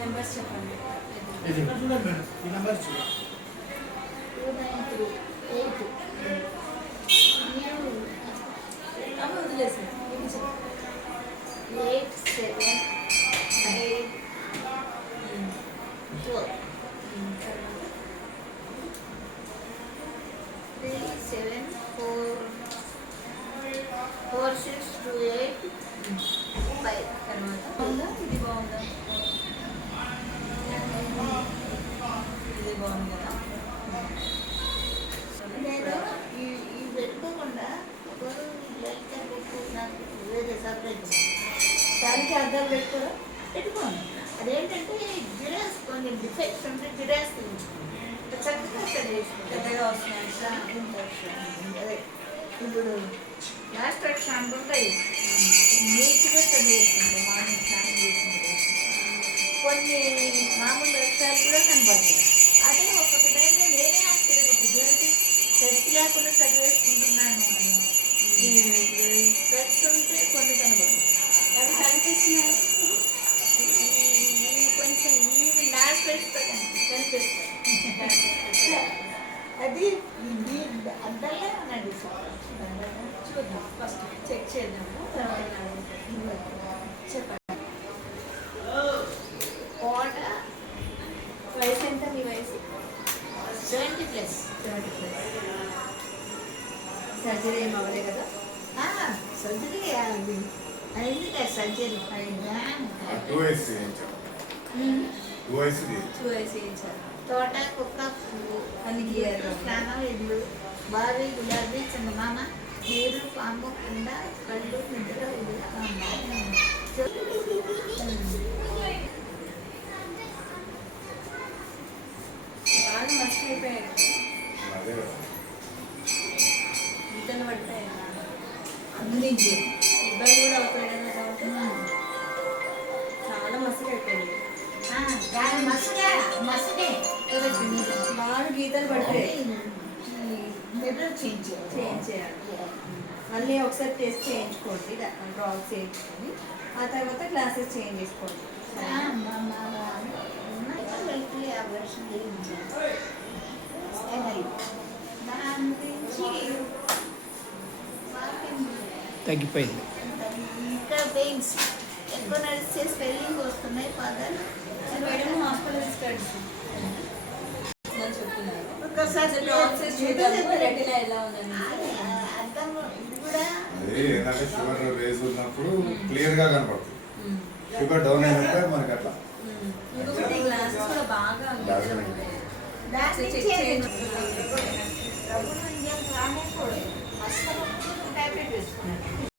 Numbers చెప్పండి. ఇది చూడండి మేడం, ఈ నెంబర్ చూడండి. 293 అవి వదిలేసి 8784 3628 తర్వాత బాగుందా? ఇది బాగుందా? ఇది బాగుంది కదా. నేను ఈ పెట్టుకోకుండా నాకు వేరే సపరేట్ దానికి అర్థాలు పెట్టుకోరా? పెట్టుకోండి. అదేంటంటే జిరాక్స్ కొంచెం డిఫెక్ట్స్ ఉంటే జిరాక్స్ చక్కగా వేసుకుంటాను. పెద్దగా వస్తున్నాయి. అదే ఇప్పుడు లాస్ట్ వర్షాలు ఉంటాయి, నీట్గా చదివేసుకుంటాం. మార్నింగ్ స్నానం చేసింది కొన్ని మామూలు వర్షాలు కూడా కనబడతాయి. అదే ఒక్కొక్క టైంలో నేనే ఆశ్చర్యపోతుంది, ఏంటి స్పెట్స్ లేకుండా చదివేసుకుంటున్నాను అని. స్పెట్స్ ఉంటే కొన్ని కనబడతాయి. అవి కనిపిస్తున్నాయి. కొంచెం ఇవి నా స్పెట్స్తో కనిపిస్తాయి. అది అద్దల్లా ఉన్నాడు. చూద్దాం, ఫస్ట్ చెక్ చేద్దాము, తర్వాత చెప్పండి. కోట వయసు ఎంత? మీ వయసు 70+. 70+. సర్జరీ ఏం అవ్వలే కదా? సర్జరీ అయింది కదా, సర్జరీ అయిందా? 2 వయసు చేయించాం. 2 వయసు చేయించాం. 2 వయసు చేయించారు. తోట కుక్క పువ్వు అన్ని గీయారు. స్నానం ఇల్లు బావి గులాబీ చందమామ నీరు పాము కింద కళ్ళు నిద్ర బాగా మస్తు అయిపోయారు. అదే కదా. గీతలు పడతాయి అందించి ఇబ్బంది కూడా అవుతాయి కదా. కాబట్టి చాలా మస్తుగా అయిపోయింది. దాని మసగా మసగే బాగా గీతలు పడతాయి. నిద్ర చేయించు చేయాలి. మళ్ళీ ఒకసారి టెస్ట్ చేయించుకోండి, డ్రాప్స్ చేయించుకొని ఆ తర్వాత క్లాసెస్ చేంజ్ చేసుకోండి. దాని గురించి తగ్గిపోయింది. ఇంకా పెయిన్స్ ఎక్కువ నడిస్తే స్పెల్లింగ్ వస్తున్నాయి పదాలు. మేడం హాస్పిటల్ తీసుకెళ్ళి చెప్తున్నారు. ఒక్కసారి డ్రాప్స్ చూద్దాము రెటీనా ఎలా ఉందని. అర్థం ఇది కూడా అది ఏంటంటే షుగర్ రేజ్ ఉన్నప్పుడు క్లియర్ గా కనపడుతుంది. షుగర్ డౌన్ అయినట్టే మనకి అట్లా ఇంకొకటి గ్లాసెస్ కూడా బాగా బాగా దాని చెక్ చేయండి. నుంచి రానేకూడదు. అస్సలు టాబ్లెట్ వేసుకున్నాను.